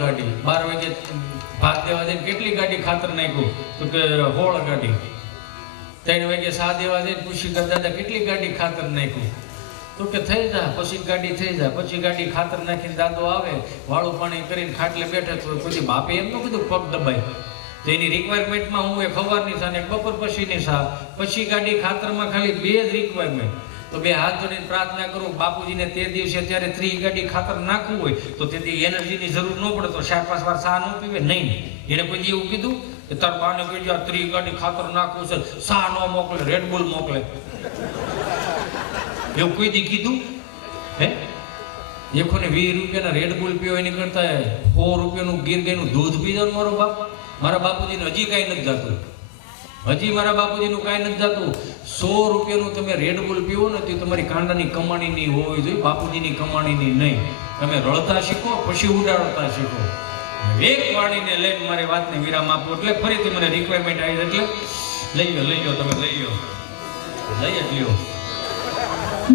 ગાડી, 12 વાગે ભાત દેવા દે કેટલી ગાડી ખાતર નાખ્યું તો કે 16 ગાડી, 3 વાગે સા દેવા દે પૂછી કર દાદા કેટલી ગાડી ખાતર નાખ્યું તો કે થઈ જા, પછી ગાડી થઈ જાય, પછી ગાડી ખાતર નાખીને દાદો આવે વાળું પાણી કરીને ખાટલે બેઠે તો પછી બાપે એમ ન કીધું પગ દબાય. તો એની રિક્વાયરમેન્ટમાં હું એક સવારની સા ને બપોર પછીની સા, પછી ગાડી ખાતરમાં ખાલી 2 જ રિક્વાયરમેન્ટ. તો 2 હાથ જોડીને પ્રાર્થના કરું બાપુજીને તે દિવસે ત્યારે 3 ગાડી ખાતર નાખવું હોય તો તેથી એનર્જીની જરૂર ન પડે તો 4-5 વાર સા ન પીવે નહીં. એને કોઈ એવું કીધું કે તાર બાને કહી દે 3 ગાડી ખાતર નાખવું છે, સા ન મોકલે, રેડબુલ મોકલે, એવું કોઈ દી કીધું હે? એકોને 20 રૂપિયાના રેડબુલ પીવો એની કરતા 100 રૂપિયાનું ગીર ગાયનું દૂધ પી દો મારો બાપ. મારા બાપુજીને હજી કાંઈ નથી જાતું, હજી મારા બાપુજીનું કાંઈ નથી જાતું. 100 રૂપિયાનું તમે રેડબુલ પીવો ને તો તમારી કાંડાની કમાણીની હોવી જોઈએ, બાપુજીની કમાણીની નહીં. તમે રળતા શીખો પછી ઉડાડતા શીખો. એક વાણીને લઈને મારી વાતને વિરામ આપો એટલે ફરીથી મને રિક્વાયરમેન્ટ આવી એટલે લઈ લો તમે લઈ જ લ્યો.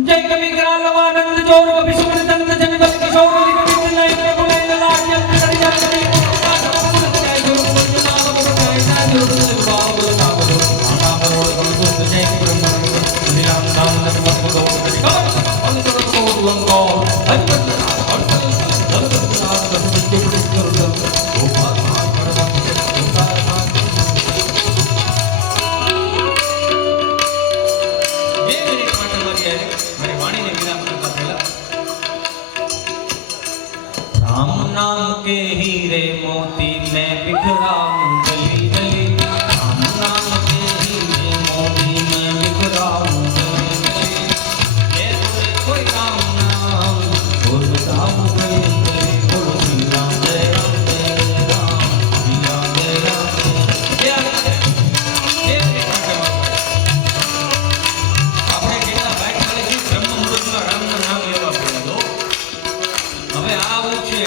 જય કવિ ગ્રાલવાનંદ જોર કવિ સુમન દંત જન બલ કિશોર કવિ લઈ પ્રભુ લઈ લાગ્ય કરી જા કરી જય ગુરુ વંદના જય ગુરુ બાબુ બાબુ આના બરોડ ગુરુ જય બ્રહ્મ નિરામ નામ નત મત દો કરી કર અંતર કો લંગો राम नाम के हीरे मोती मैं बिखराऊं गली गली, राम नाम के हीरे मोती मैं बिखराऊं गली गली, ये कोई राम नाम बोल बताऊं गली गली, बोलो श्री राम जय राम जय राम श्री राम जय राम ये આપણે કેટલા બાઈક ચાલે છે બ્રહ્મ મુહૂર્તમાં રામનું નામ લેવા પડે દો. હવે આવું છે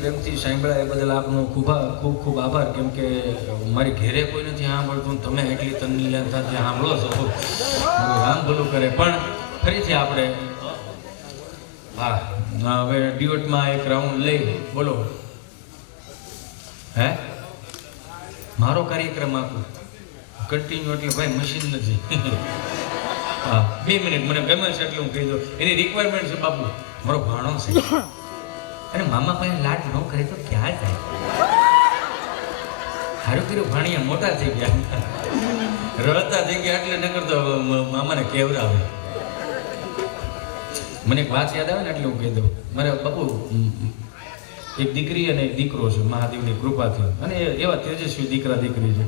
પ્રેમથી સાંભળ્યા એ બદલ આપનો ખૂબ ખૂબ આભાર. કેમ કે મારી ઘેરે કોઈ નથી સાંભળતું, તમે એટલી તન્નીલતાથી સાંભળો છો, રામ ભલું કરે. પણ ફરીથી આપણે હવે ડ્યુએટમાં એક રાઉન્ડ લઈ બોલો. હે મારો કાર્યક્રમ આપું કન્ટિન્યુ એટલે ભાઈ મશીન નથી. હા 2 મિનિટ મને ગમે છે એટલે હું કહી દઉં. એની રિક્વાયરમેન્ટ છે બાપુ, મારો ભાણો છે અને મામા પાસે લાડ ન કરે તો ક્યાં જાય. હારું કર્યું ભાણિયા મોટા થઈ ગયા, રડતા થઈ ગયા એટલે નકર તો મામાને કેવરાવે. મને એક વાત યાદ આવે ને એટલે હું કહી દઉં. મારે બાપુ એક દીકરી અને એક દીકરો છે મહાદેવની કૃપાથી, અને એવા તેજસ્વી દીકરા દીકરી છે.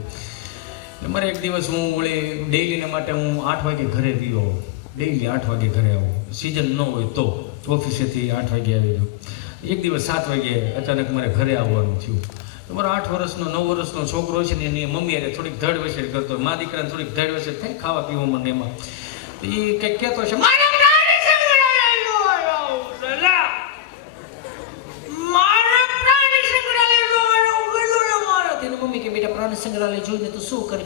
મારે એક દિવસ હું વળી ડેઈલીને માટે હું 8 વાગે ઘરે ગયો, ડેઈલી 8 વાગે ઘરે આવું, સિઝન ન હોય તો ઓફિસેથી 8 વાગે આવી જાઉં. એક દિવસ 7 વાગે અચાનક મારે ઘરે આવવાનું થયું. તો મારો 8 વર્ષનો 9 વર્ષનો છોકરો છે ને એની મમ્મી અરે થોડીક ધડ વસેડ કરતો, મા દીકરાને થોડીક ધડ વસેડ થાય ખાવા પીવામાં ને એમાં. તો એ કંઈક કહેતો છે મમ્મી કે બેટા પ્રાણી સંગ્રહાલય જોઈને તો શું કરે,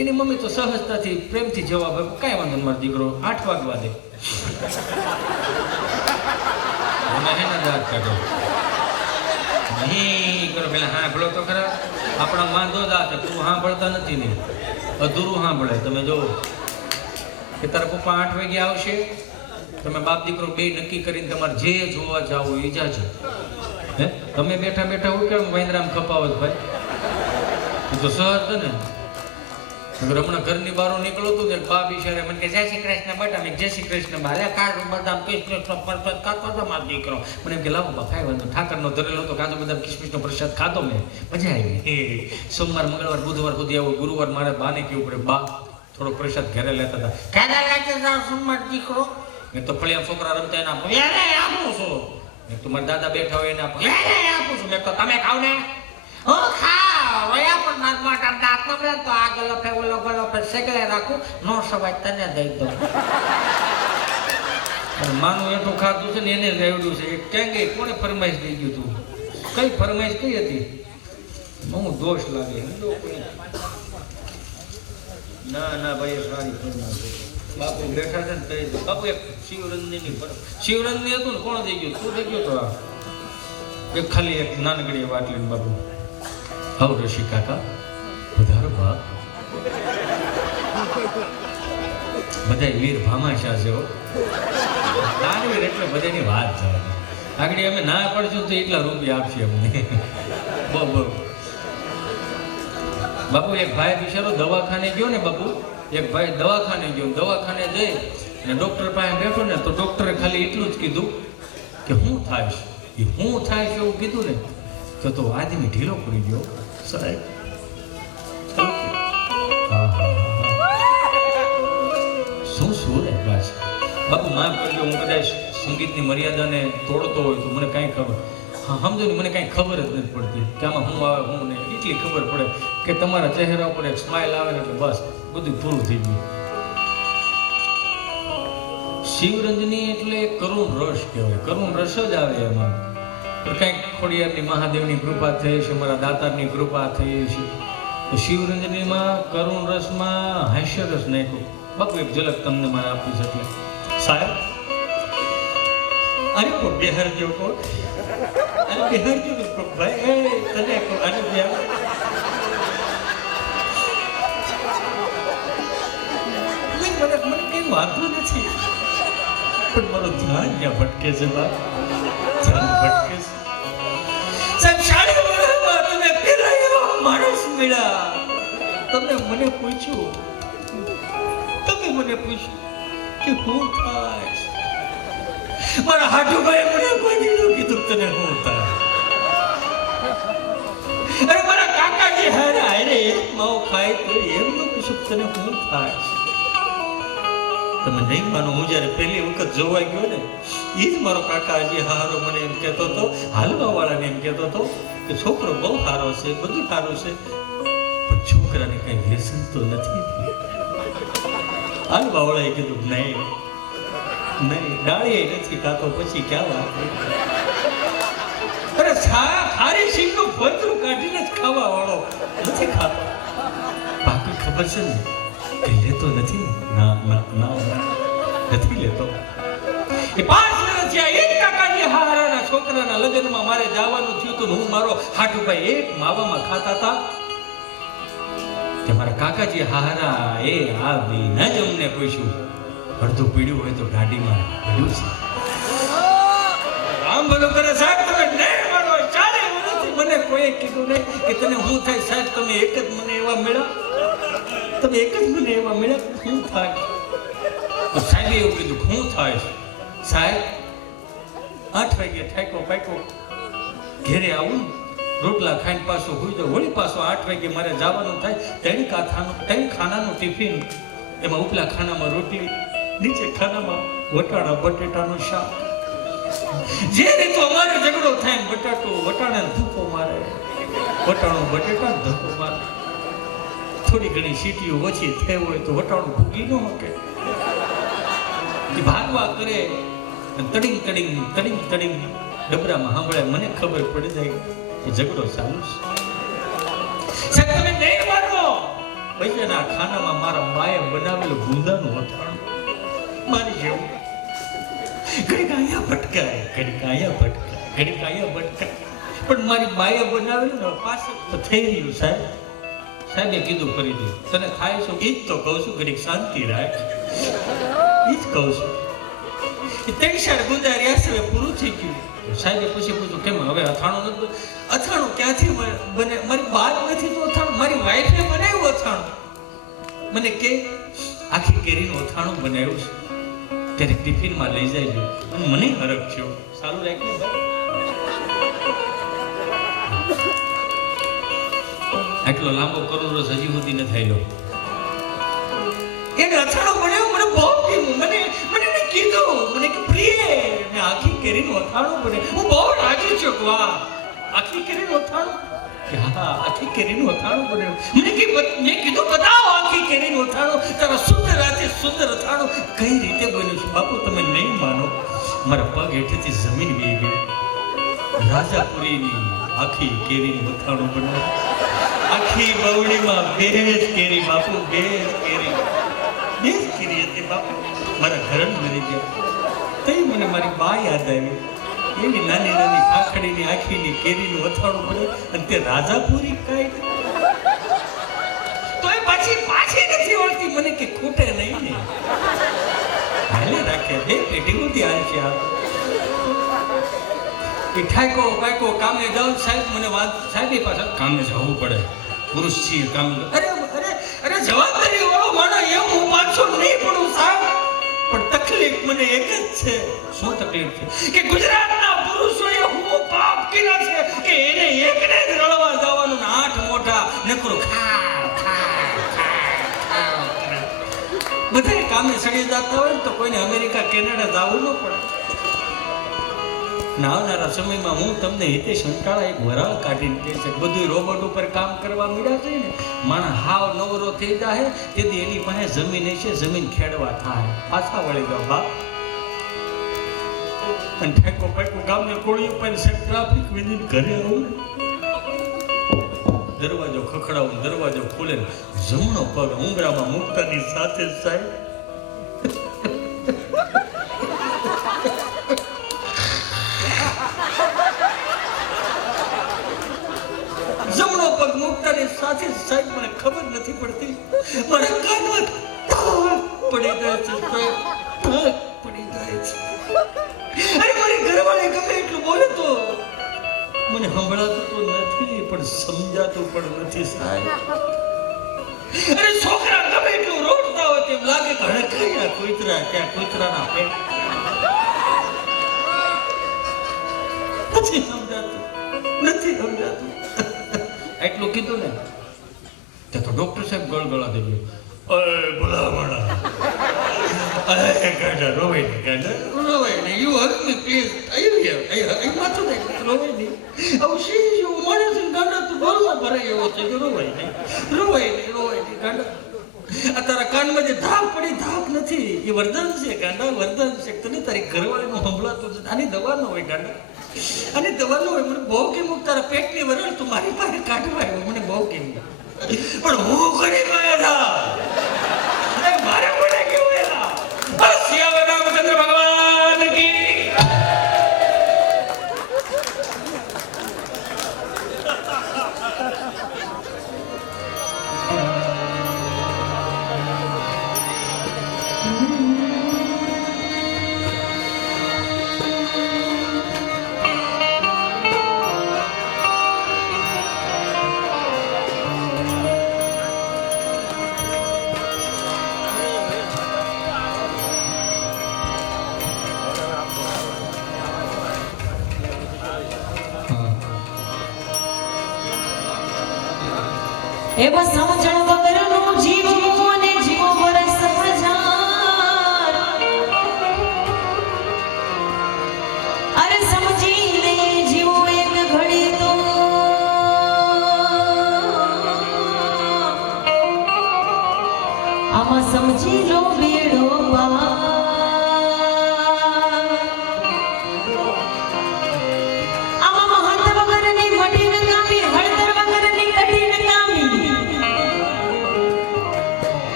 એની મમ્મી તો સહજતાથી પ્રેમથી જવાબ આપ્યો કાંઈ વાંધો મારો દીકરો 8 વાગવા દે. તમે હે ને દાંત કાઢો નહીં કરો પેલા સાંભળો તો ખરા આપણા વાંધો દાંત તું સાંભળતા નથી ને અધૂરું સાંભળે તમે જો કે તારા પપ્પા 8 વાગે આવશે તમે બાપ દીકરો બે નક્કી કરીને તમારે જે જોવા જાવ એ જાજો હે તમે બેઠા બેઠા હું કેમ વાંદરામ ખપાવો ભાઈ એ તો સહજ છે ને હમણાં ઘરની બહાર નીકળો તો ને બા બિચારે મને કે જય શ્રી કૃષ્ણ બેટા મેં જય શ્રી કૃષ્ણ બારે કાજુ બદામ કિસમિસ પ્રસાદ ખાતો હતો મારો દીકરો મને એમ કે લાવો બા ખાઈ વાંધો ઠાકરનો ધરેલો હતો કાજુ બદામ કિસમિસનો પ્રસાદ ખાતો મેં મજા આવી સોમવાર મંગળવાર બુધવાર સુધી આવું ગુરુવાર મારે બાને કેવું પડે બા થોડો પ્રસાદ ઘરે લેતા હતા ક્યારે લાગે જાવ સોમવાર દીકરો મેં તો ફળિયા છોકરા રમતા એને આપું છું મેં તો મારા દાદા બેઠા હોય એને આપું છું મેં તો તમે ખાવ ને હું ખાવ વયા પણ મારા મોટા દાંત ન મળે તો આ ગલફે ઓલો ગલફે શેકલે રાખું નો સવાય તને દઈ દઉં માનું એટલું ખાધું છે ને એને રેવડ્યું છે ક્યાં ગઈ કોને ફરમાઈશ દઈ ગયું તું કઈ ફરમાઈશ કઈ હતી હું દોષ લાગે ના ના ભાઈ સારી ફરમાઈશ બાપુ બેઠા છે ને કહી દો બાપુ એક શિવરંજની શિવરંજની હતું ને કોણ થઈ ગયું તું થઈ ગયો તો એક ખાલી એક નાનકડી વાત લઈને બાપુ આવ ઋષિ કાકા વધારો બાપ બધા વીર ભામાશા છે દાનવીર એટલે બધાની વાત છે આગળ અમે ના પડશું તો એટલા રૂપિયા આપશે અમને બહુ બાપુ એક ભાઈ બિચારો દવાખાને ગયો ને બાપુ એક ભાઈ દવાખાને ગયો દવાખાને જઈ અને ડોક્ટર પાસે બેઠો ને તો ડોક્ટરે ખાલી એટલું જ કીધું કે હું થાય છે એ હું થાય છે એવું કીધું ને તો આદમી ઢીલો પડી ગયો સાહેબ શું શું રે બસ બાપુ માફ કરજો હું કદાચ સંગીતની મર્યાદાને તોડતો હોય તો મને કાંઈ ખબર સમજો ને મને કાંઈ ખબર જ નથી પડતી કે આમાં હું આવે હું ને એટલી ખબર પડે કે તમારા ચહેરા ઉપર એક સ્માઇલ આવે ને એટલે બસ બધું પૂરું થઈ ગયું શિવરંજની એટલે કરુણ રસ કહેવાય કરુણ રસ જ આવે એમાં કંઈક ખોડિયારની મહાદેવની કૃપા થઈ છે મારા દાતારની કૃપા થઈ છે તો શિવરંજનીમાં કરુણ રસમાં હાસ્ય રસ નાખ્યો બાપુ એક ઝલક તમને મારે આપી શકે સાહેબ અરે કો બિહાર જો કો અરે બિહાર જો કો ભાઈ એ તને કો અરે બિહાર મને કઈ વાંધો નથી પણ મારું ધ્યાન ત્યાં ભટકે છે બા ધ્યાન ભટકે છે સાહેબ શાળી વર્ષમાં તમે પેલા એવો માણસ મળ્યા તમે મને પૂછ્યું કે હું થાય મારા હાટુભાઈ મને કોઈ દીધું કીધું તને હું થાય અરે મારા કાકાજી હારે હારે એક માવો ખાય તો એમ તો પૂછું તને હું થાય તમે નહીં માનો હું જયારે પહેલી વખત જોવા ગયો ને એ જ મારો કાકાજી હારો મને એમ કહેતો હતો હાલવા વાળાને એમ કહેતો હતો કે છોકરો બહુ સારો છે બધું સારું છે પણ છોકરાને કઈ વ્યસન તો નથી હાલવા વાળાએ કીધું નહીં ડાળીએ નથી ખાતો પછી ક્યાં વાત અરે ખારી શીંગનું ભરતું કાઢીને જ ખાવા વાળો નથી ખાતો બાકી ખબર છે ને કે લેતો નથી ના નથી લેતો એ 5 વર્ષ થયા એક કાકાજી હારાના છોકરાના લગ્નમાં મારે જવાનું થયું તો હું મારો હાટુભાઈ એક માવામાં ખાતા હતા કે મારા કાકાજી હારા એ આવી ન જ અમને પૂછ્યું અડધું પીડ્યું હોય તો ગાડીમાં પીડ્યું છે રામ ભલો કરે સાહેબ તમે નહીં માનો ચાલે મને કોઈ કીધું નહીં કે તને હું થાય સાહેબ તમે એક જ મને એવા મળ્યા શું થાય તો સાહેબ એવું કીધું શું થાય સાહેબ 8 વાગે ઠાકો પાકો ઘેરે આવું રોટલા ખાઈને પાછો હોઈ જાવ વળી પાછો 8 વાગે મારે જવાનું થાય 3 ખાનાનું ટિફિન એમાં ઉપલા ખાનામાં રોટલી નીચે ખાનામાં વટાણા બટેટાનું શાક જે રીતે અમારે ઝઘડો થાય વટાણા ધક્કો મારે વટાણું બટેટા ધક્કો મારે થોડી ઘણી સીટીઓ ઓછી થઈ હોય તો વટાણું ભૂગી ન શકે ભાગવા કરે તડિંગ ડબરામાં સાંભળે મને ખબર પડી જાય કે ઝઘડો ચાલુ છે તમે નહીં માનો પૈસાના ખાનામાં મારા બાએ બનાવેલું ગુંદાનું વટાણું મારી જેવું ઘડીક અહીંયા ભટકાય, ઘડીક અહીંયા ભટકાય, ઘડીક અહીંયા ભટકાય. પણ મારી બાએ બનાવેલું ને પાછળ તો થઈ રહ્યું સાહેબ. સાહેબે કીધું કરી દે, તને ખાય છો એ જ તો કહું છું, ઘડીક શાંતિ રાખ, એ જ કહું છું. એ 3 સાલ ગુજાર્યા છે, હવે પૂરું થઈ ગયું. સાહેબે પૂછ્યું કેમ હવે અથાણું નથી? અથાણું ક્યાંથી બને? મારી બા નથી તો અથાણું, મારી વાઈફે બનાવ્યું અથાણું. મને કે આખી કેરીનું અથાણું બનાવ્યું છે, ત્યારે ટિફિનમાં લઈ જાય અને મને હરખ થયો. સારું લાગ્યું ભાઈ. આટલો લાંબો કરોડરસ હજી સુધી ન થયેલો. એને અથાણું બનાવ્યું, મને બહુ ગમ્યું. મને કીધું, મને કે પ્રિય મેં આખી કેરીનું અથાણું બને. હું બહુ રાજી છું. વાહ, આખી કેરીનું અથાણું? કે હા, આખી કેરીનું અથાણું બન્યું. મેં કીધું બતાવો આખી કેરીનું અથાણું, તારા સુંદર હાથે સુંદર અથાણું કઈ રીતે બન્યું છે? બાપુ તમે નહીં માનો, મારા પગ હેઠેથી જમીન વહી ગઈ. રાજાપુરીની આખી કેરીનું અથાણું બન્યું. આખી બવડીમાં બેજ કેરી બાપુ, બેજ કેરી હતી બાપુ. મારા ઘરણ મરી ગયા. તઈ મને મારી બા યાદ આવી. એની નાની નાની ખાખડીની આખીની કેરીનું અથાણું પડે અને તે રાજાપુરી ખાય તો એ પાછી નથી વળતી. મને કે ખૂટે નહીં ને, હાલે રાખે બે પેટી ઊંધી હાલશે. આ એ ઠાકો પાકો કામે જાઉં સાહેબ, મને વાત સાહેબ પાછળ કામે જવું પડે, પુરુષ છીએ કામે. અરે જવાબદારી વાળો માણસ એમ હું પાછો નહીં પડું સાહેબ. પણ તકલીફ મને એક જ છે. શું તકલીફ છે? કે ગુજરાતના પુરુષોએ હું પાપ કર્યા છે કે એને એકને જ રળવા જવાનું ને 8 મોઢા નકરું બધા કામે સડી જતા હોય તો કોઈને અમેરિકા કેનેડા જવું ન પડે. આવનારા સમયમાં હું તમને હિતેશ અંટાળા એક વરાળ કાઢીને કહે છે, બધું રોબોટ ઉપર કામ કરવા મળ્યા છે ને, માણસ હાવ નવરો થઈ જાય તેથી એની પાસે જમીન છે, જમીન ખેડવા થાય. પાછા વળી જાવ બાપ. અને ઠેકો પેકો ગામને કોળી ઉપર ટ્રાફિક વિધિન ઘરે આવું, દરવાજો ખખડાવું, દરવાજો ખુલે, જમણો પગ ઉંબરામાં મૂકતાની સાથે સાહેબ સાથે સાહેબ મને ખબર નથી પડતી, મારા કાનમાં પડી જાય છે, પડી જાય છે. અરે મારી ઘરવાળી ગમે એટલું બોલે તો મને સંભળાતું તો નથી, પણ સમજાતું પણ નથી સાહેબ. અરે છોકરા ગમે એટલું રોડતા હોય તેમ લાગે કે હડકાયા કૂતરા, ત્યાં કૂતરાના પેટ નથી સમજાતું, નથી સમજાતું. એટલું કીધું ને તે તો ડોક્ટર સાહેબ ગળગળા થઈ ગયો. અરે ભલામણા, અરે ગાડા રોવાય નહીં, યુ હગ મી પ્લીઝ. અહીં માથું નહીં, રોવાય નહીં. આવું શી એવું માણસ ગાડા તું ડોલમાં ભરાય એવો છે કે રોવાય નહીં ગાડા. આ તારા કાનમાં જે ધાક પડી, ધાક નથી, એ વરદાન છે ગાંડા, વરદાન છે. તને તારી ઘરવાળીનું સંભળાતું છે. આની દવા ન હોય ગાંડા, અને દવા ન હોય. મને બહુ કેમ તારા પેટની વરાળ તું મારી પાસે કાઢવા આવ્યો, મને બહુ કેમ. પણ હું ઘણી ગયા હતા, મારે મને કેવું એલા. બસ રામચંદ્ર ભગવાન કી. એમાં સમજણ વગરનો જીવ અને જીવો વરસ સમજાર. અરે સમજીને જીવો એક ઘડી તો આમાં સમજી લો બેડો પાર.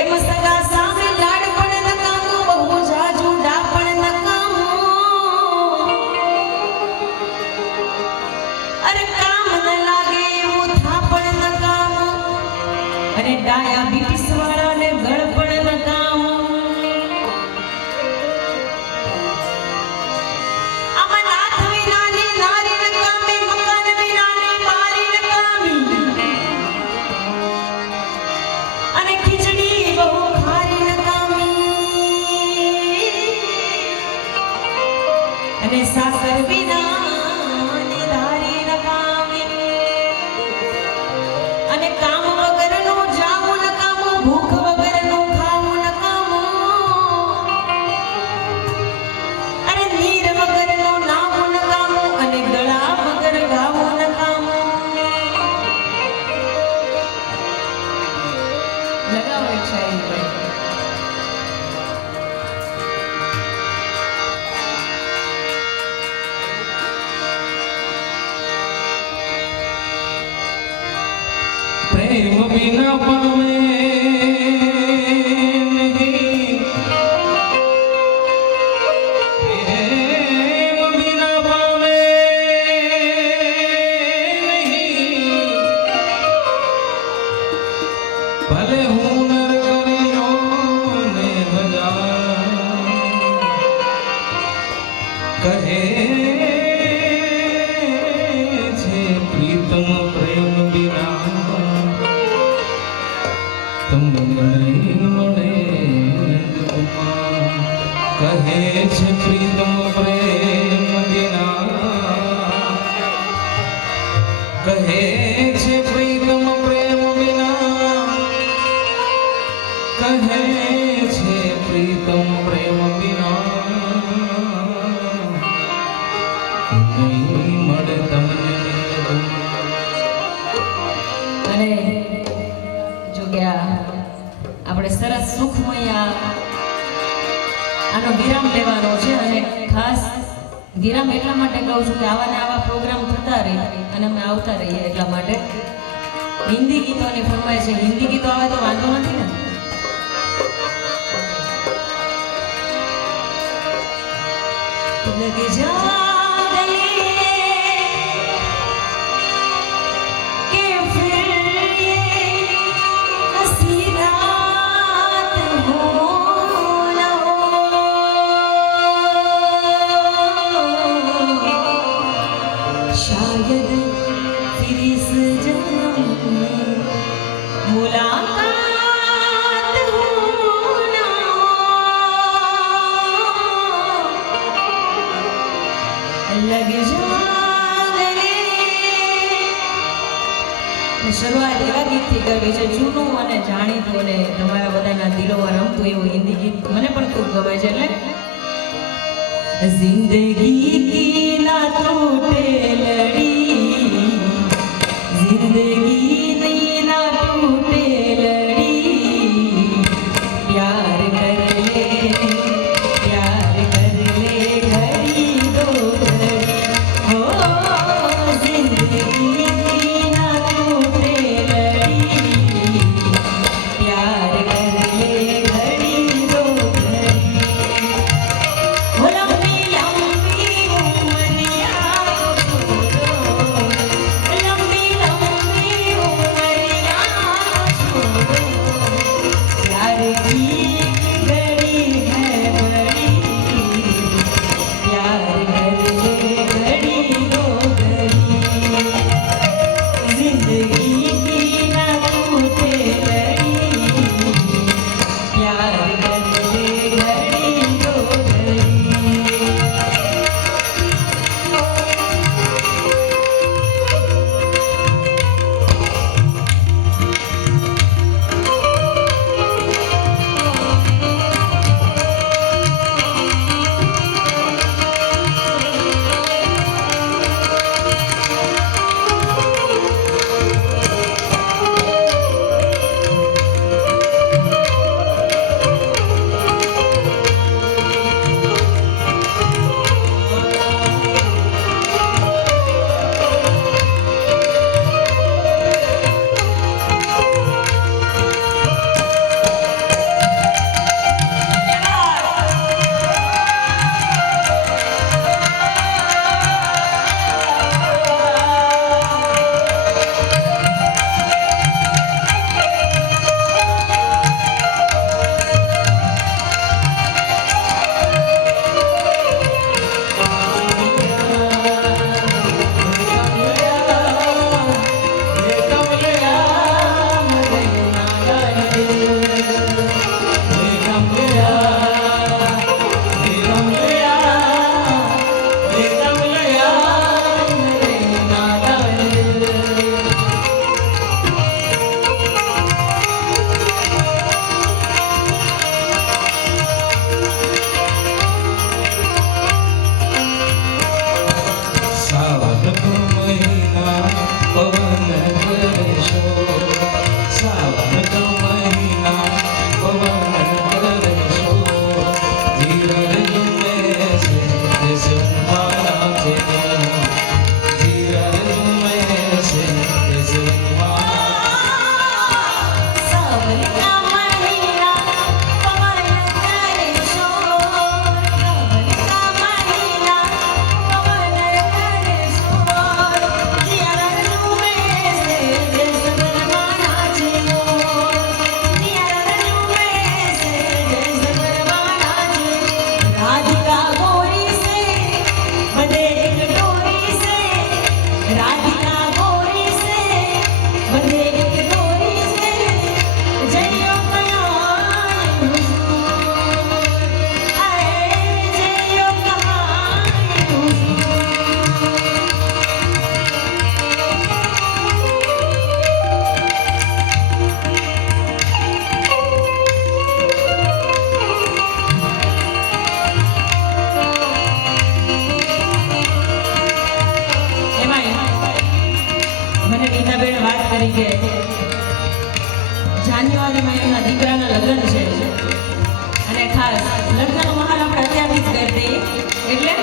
એમ સગા સામે લાડ પણ નકામું, બહુ જાજુ ડાપણ નકામું. અરે કામ ન લાગે એવું થાપણ નકામું, અને ડાયાબિટીસ વાળાને ગળપણ નકામું. આમાં નાથ વિનાની નારી નકામી, મકાન વિનાની બારી નકામી, અને ખીચડી બહુ ખારી નકામી, અને સાકર વિનાની ધારી નકામી, અને કામ વગરનું જાવું નકામું, ભૂખ વગરનું ખાવું નકામું, અને નીર વગરનું નાવું નકામું, અને ગળા વગર ગાવું નકામું. લગાવો એક શાયરી ભાઈ. પ્રેમ વિના પામે નહીં, પ્રેમ વિના પામે નહીં, ભલે હુનર કર્યો ને હજાર, કહે છે પ્રીતમ પ્રેમ વિના તમને નહીં મળે નંદકુમાર. કહે છે પ્રીતમ પ્રેમ વિના, કહે છે પ્રીતમ પ્રેમ વિના, કહે છે પ્રીતમ પ્રેમ વિના નહીં મળે તમને નંદકુમાર. અને જો કે આપણે સરસ સુખમય આનો વિરામ લેવાનો છે, અને ખાસ વિરામ એટલા માટે કહું છું કે આવા ને આવા પ્રોગ્રામ થતા રહે અને અમે આવતા રહીએ એટલા માટે. હિન્દી ગીતોની ફરમાય છે, હિન્દી ગીતો આવે તો વાંધો નથી ને. લગ જા ગલે કે ફિર ये हसी रात हो न हो, शायद फिर इस जन्म में मुलाकात हो न हो, लग जा गले. શરૂઆત એવા ગીતથી કરવી છે, જૂનું અને જાણીતું અને તમારા બધાના દિલોમાં રમતું એવું હિન્દી ગીત મને પણ ખૂબ ગમે છે. એટલે જિંદગી કી ના ટૂટે લડી, જિંદગી ની ના ટૂટે લડી, પ્યાર કર લે, પ્યાર કર લે ઘડી દો ઘડી, હો જિંદગી કી ના ટूटे लड़ी, प्यार कर ले घड़ी दो घड़ी, वो लंबी लंबी उमरिया छोड़ो, लंबी लंबी उमरिया छोड़ो, प्यार की घड़ी है बड़ी, प्यार कर ले घड़ी दो घड़ी, जिंदगी की ना टूटे लड़ी, प्यार कर ले घड़ी दो घड़ी. જાન્યુઆરીમાં એમના દીકરાના લગ્ન છે અને ખાસ લગ્નનો મહાલ આપણે અત્યારથી જ કરી દઈએ એટલે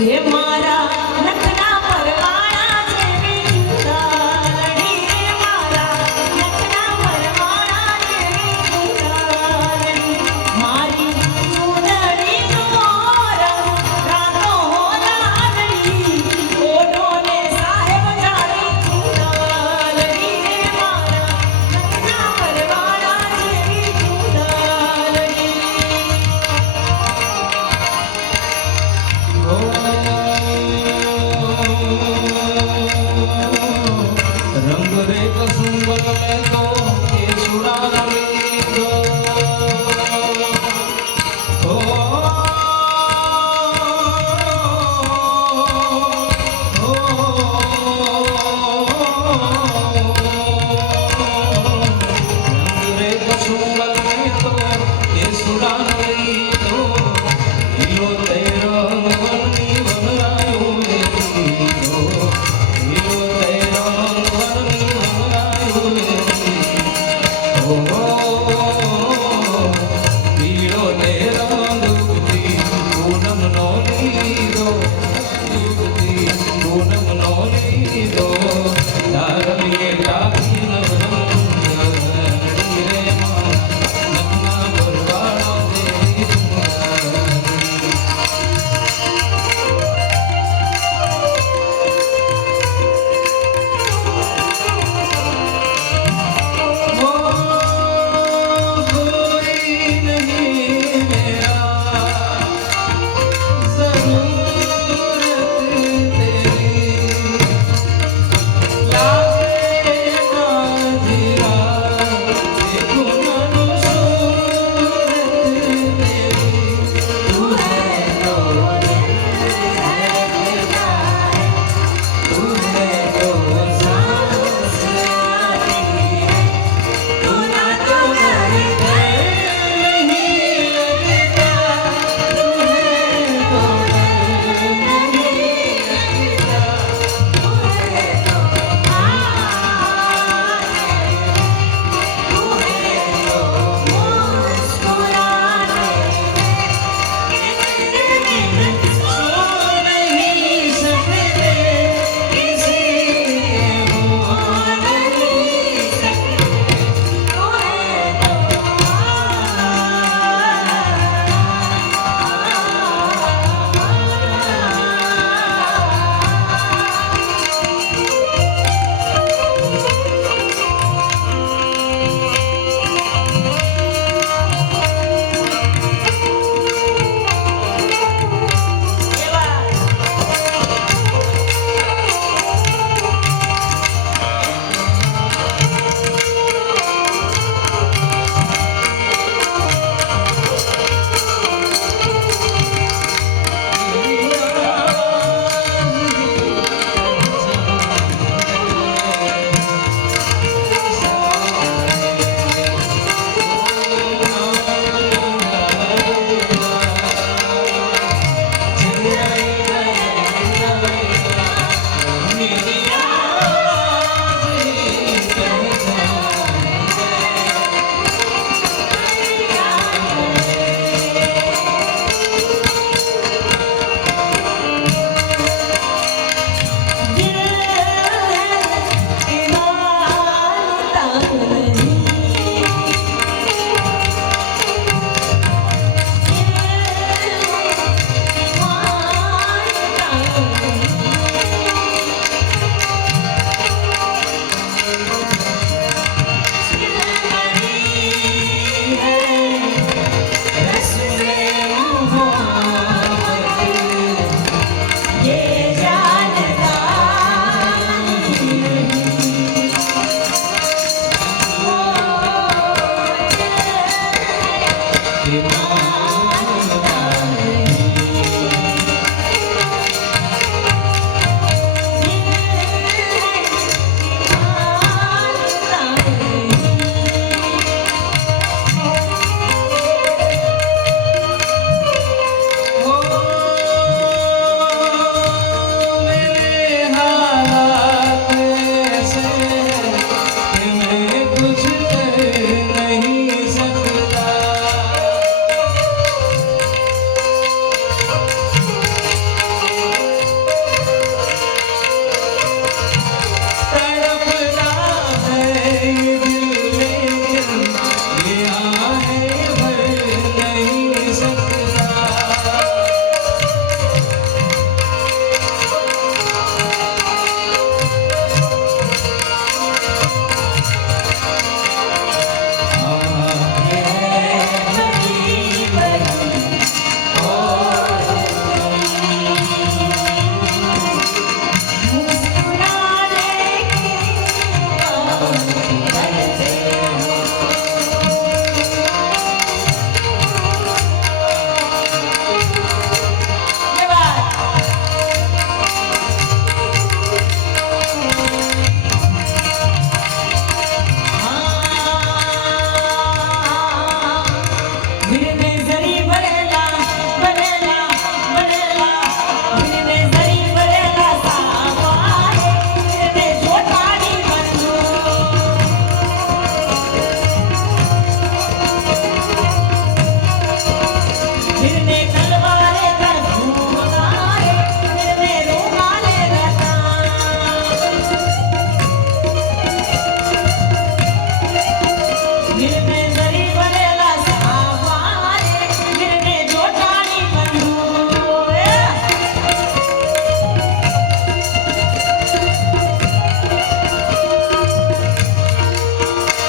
હે મારા લખના પરવાળા જેવી ચુંદડી હે મારા લખના પરવાળા જેવી ચુંદડી મારી ચુંદડી નો રંગ રાતો લાગણી ઓઢોને સાહેબ જાણી ચુંદડી હે મારા લખના પરવાળા જેવી ચુંદડી ઓ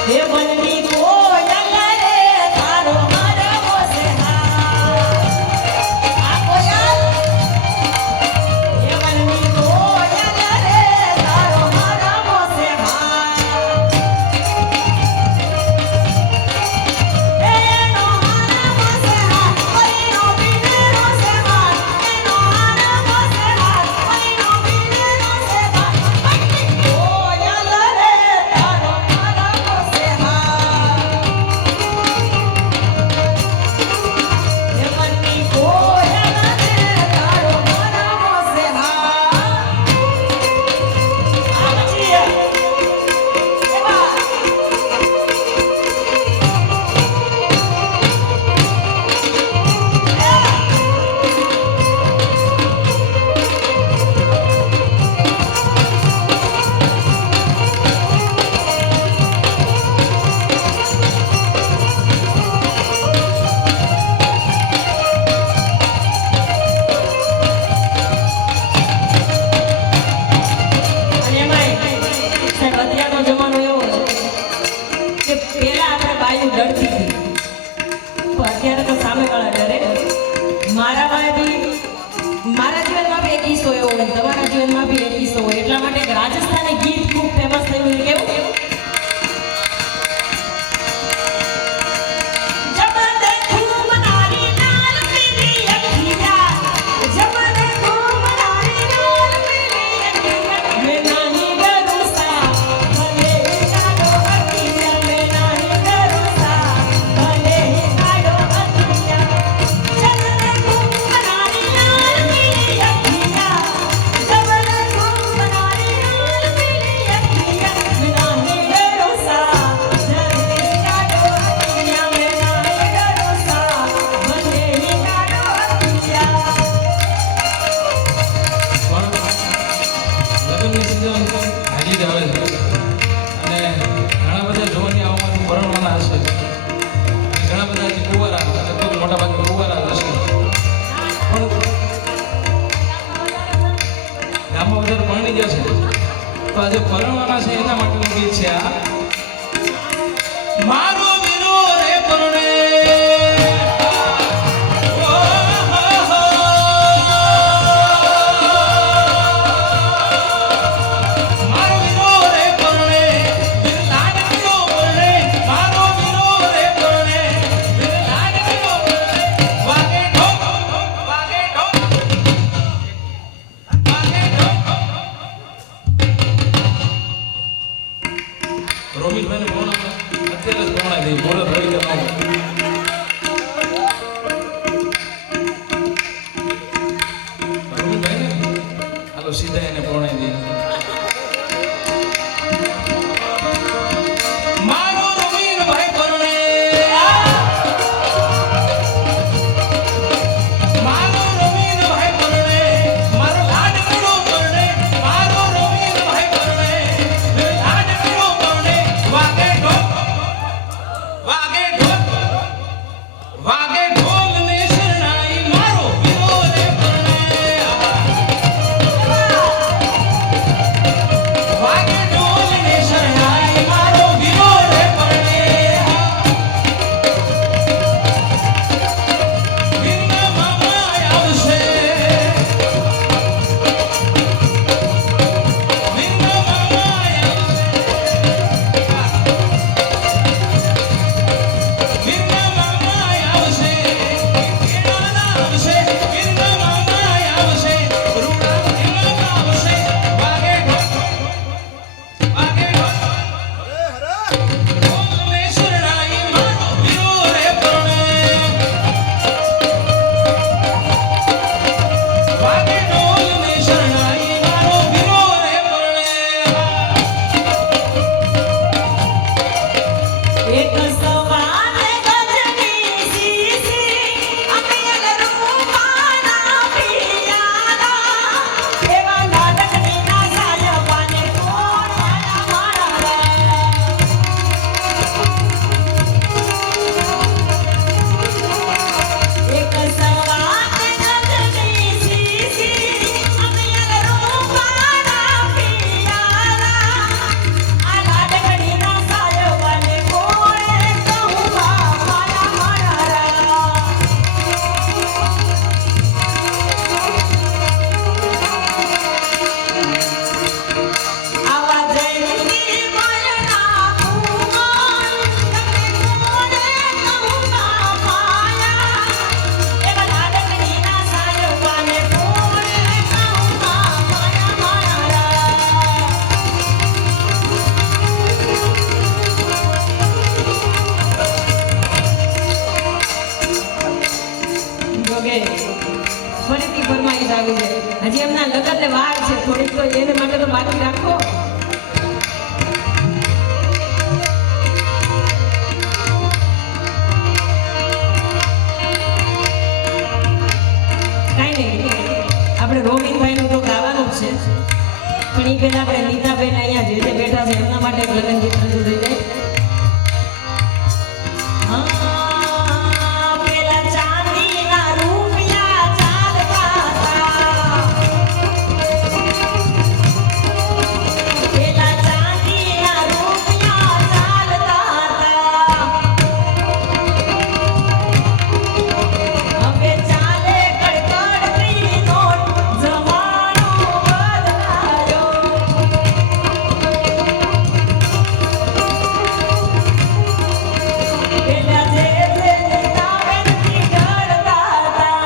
હે વનની કોયલ રે તારો હરવો છે આ કોયલ હે વનની કોયલ રે તારો હરવો છે એનો હરવો છે કોઈનો બીજેરો છે એનો હરવો છે કોઈનો બીજેરો છે કોયલ રે તારો હરવો છે હે વનની કોયલ રે તારો હરવો છે આ પછી એવા અને એમાંય સાહેબ અત્યારનો જમાનો એવો છે કે પહેલા આપણે બાયું ડરતી હતી તો અત્યારે તો સામેવાળા ડરે મારા જીવનમાં બી એક કિસ્સો એવો હોય તમારા જીવનમાં બી એક કિસ્સો હોય એટલા માટે એક રાજસ્થાની ગીત ખૂબ ફેમસ થયું છે કેવું જબ દેખું મનાલી લાલ પીલી અખિયા જબ દેખું મનાલી લાલ પીલી અખિયા मैं नहीं डरूं सा भले ही काढो अखिया मैं नहीं डरूं सा भले ही काढो अखिया जब देखूं मनाली लाल पीली अखिया जब देखूं मनाली लाल पीली अखिया मैं नहीं डरूं सा जल्दी काढो अखिया मैं नहीं डरूं सा भले ही काढो अखिया પણ લગ્નની સિઝન હાજી જ આવે છે અને ઘણા બધા જોવાની આવવાનું પરણવાના હશે અને ઘણા બધા હજી કુંવારા લગભગ મોટા ભાગે કુંવારા હશે પણ ગામમાં બધા પરણી જશે તો આજે પરણવાના છે એના માટેનું ગીત છે આ મારો વીરો રે પરણે મારો વીરો રે પરણે બિન લાડકીઓ પરણે મારો વીરો રે પરણે બિન લાડકીઓ પરણે વાગે ઢોક વાગે ઢોક વાગે ઢોક રોમિલભાઈને ફોન અત્યારે જ ફોન આવી બોલો ભરી દે રોમિલભાઈને હાલો સીધા એને ફોન આવી દે મારો રોમિલભાઈ પરણે મારો રોમિલભાઈ પરણે મારો લાડકડો પરણે મારો રોમિલભાઈ પરણે લાડકડો પરણે વાગે ઢોક વાગે ઢોક વાગે ઢોલ ને શરણાઈ મારો વીરો રે પરણે વાગે ઢોલ ને શરણાઈ મારો વીરો રે પરણે વીરના મામા આવશે વીરના મામા આવશે વીરના મામા આવશે કેળાના આવશે વીરના મામા આવશે રૂડા કેળાના આવશે વાગે ઢોક વાગે ઢોક ઢોલ ને શરણાઈ મારો વીરો રે પરણે વાગે ઢોલ ને શરણાઈ મારો વીરો રે પરણે એક સવાને ગજની સીસી અમિયલ રૂપાના પિયારા એવા નાટકની ના સાયવાને કોણવાના મારા એક સવાને ગજની સીસી અમિયલ રૂપાના પિયારા આ નાટકની ના સાયવાને બાકી રાખો. કાંઈ નહીં, આપણે રોહિતભાઈનું તો ગાવાનું જ છે, પણ એ પહેલા આપણે નીતાબેન અહીંયા જે બેઠા છે એમના માટે એક લગ્ન ગીત રજૂ થઈ જાય. પેલા ચાંદીના રૂપિયા ચાલતા હતા, પેલા ચાંદીના રૂપિયા ચાલતા હતા, હવે ચાલે કડકડતી નોટ, જમાનો બદલાયો. પેલા જે નીતાબેનથી ડરતા હતા,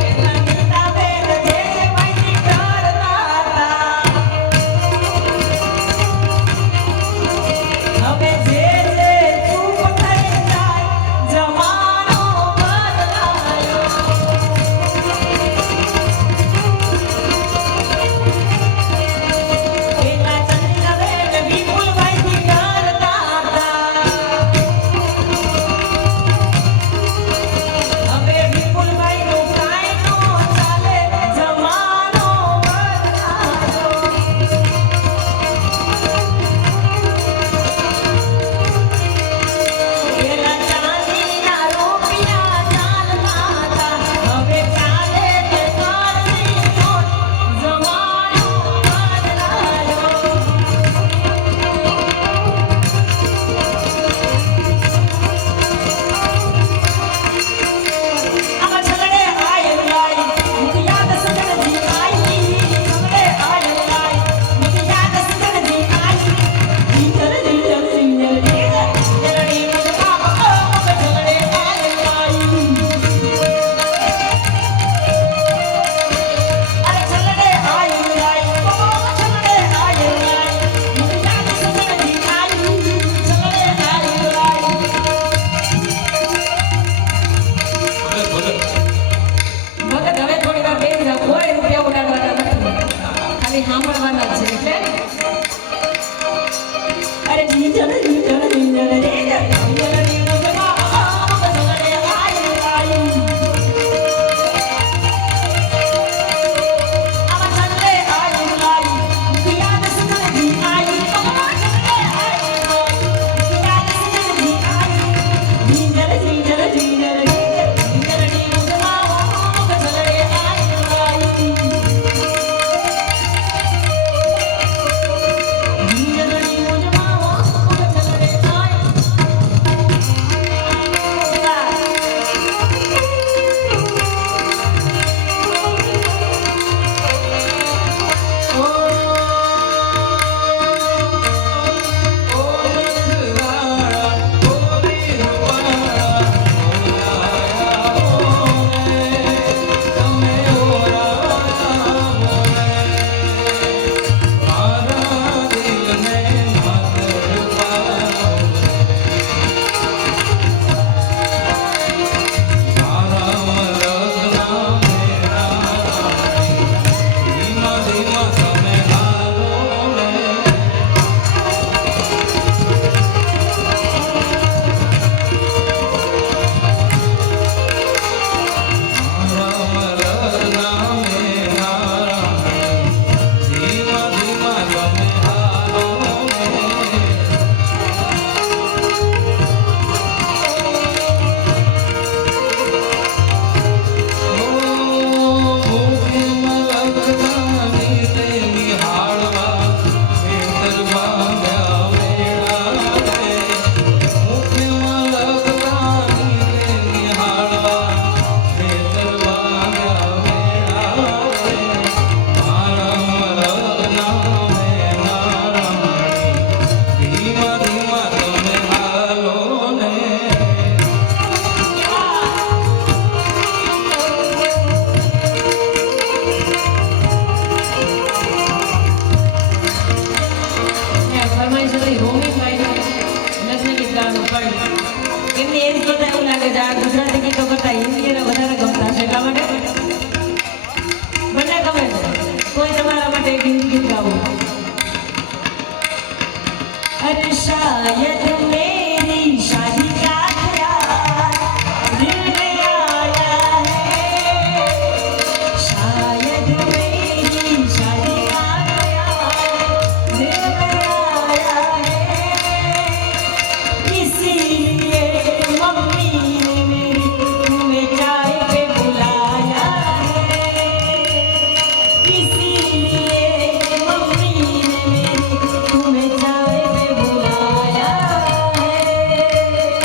પેલા નીતાબેન જે ભાઈથી ડરતા હતા, હવે જે ચૂપ થઈ જાય, જમાનો બદલાયો. પેલા ચંદ્રિકાબેન વિપુલભાઈથી ડરતા હતા, હવે વિપુલભાઈનું કાંઈ નો ચાલે, જમાનો બદલાયો. પેલા ચાંદીના રૂપિયા ચાલતા હતા, હવે ચાલે કડકડતી નોટ, જમાનો બદલાયો. આમાં છગડે આયલ લાઈ, મુખ યાદ સજણજી આઈ, છગડે આયલ લાઈ, મુખ યાદ સજણજી આઈ, જીંજર જીંજર જીંજર જીંજર, જલડી મુજમાં મુખ છગડે આયલ લાઈ. અરે છગડે આયલ લાઈ, છગડે આયલ લાઈ, મુખ યાદ સજણજી આઈ, છગડે આયલ લાઈ. ભગત, ભગત. ભગત હવે થોડી વાર બેસી જાઓ, કોઈ રૂપિયા ઉડાડવાના નથી, ખાલી સાંભળવાના જ છે. એટલે અરે જીંજર જીંજર જીંજર જીંજર, જીંજરની મુજમાં છગડે આયલ લાઈ. આમાં છગડે આયલ લાઈ, મુખ યાદ સજણજી આઈ, છગડે આયલ લાઈ, મુખ યાદ સજણજી આઈ, જીંજર જીંજર જીંજર જીંજર, જીંજરની મુજમાં છગડે આયલ લાઈ. જીંજરની મુજમાં છગડે આયલ. अरे शायद मेरी शादी का ख्याल दिल में आया है, शायद मेरी शादी का ख्याल दिल में आया है, इसीलिए मम्मी ने मेरी तुम्हें चाय पे बुलाया है, इसीलिए मम्मी ने मेरी तुम्हें चाय पे बुलाया है।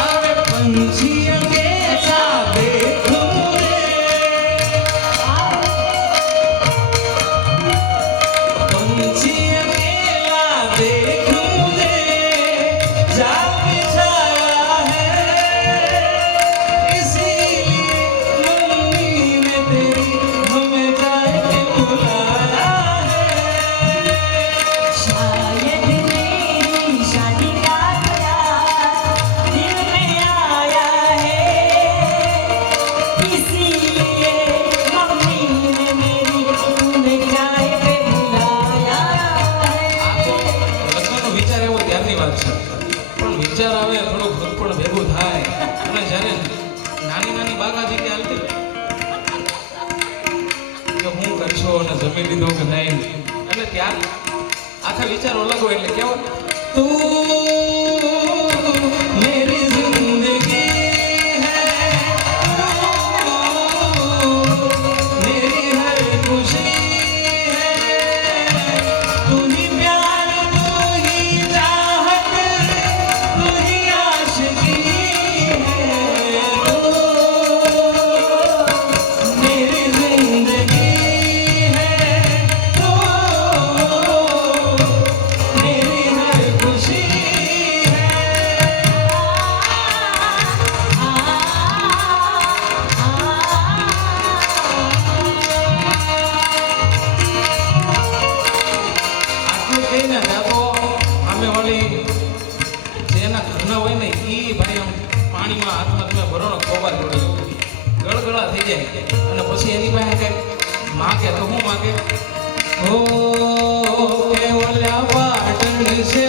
अरे पंछियों के साथ देखूं रे, पंछियों के साथ देखूं रे, जाल बिछाया है, इसीलिए मम्मी ने तेरी हमें जाके बुलाया है। शायद मेरी शादी का ख्याल दिल में आया है, इसीलिए मम्मी ने मेरी तुम्हें चाय पे बुलाया है। લગ્નનો વિચાર એવો ત્યારની વાત છે, પણ વિચાર આવે થોડું ભૂત પણ ભેગું થાય. અને જ્યારે નાની નાની બાગાજી કે હાલતી કે હું કરશો અને જમી લીધો કે નહીં, એટલે ત્યાર આખા વિચારો અલગ હોય. એટલે કેવો तू मेरी जिंदगी है, मेरी हर खुशी है, तू ही प्यार, तू ही चाहत, तू ही आशिकी है, तू मेरी जिंदगी है, तू मेरी हर खुशी है। આટલું કહીને ત્યાં તો સામે વાળી જેના ઘરના હોય ને એ ભાઈ આમ પાણીમાં હાથમાં તમે ભરો ને ખોબા જોડે ગળગળા થઈ જાય. અને પછી એની પાસે કંઈક માગે તો શું માગે? ओ केवल्या पाटण से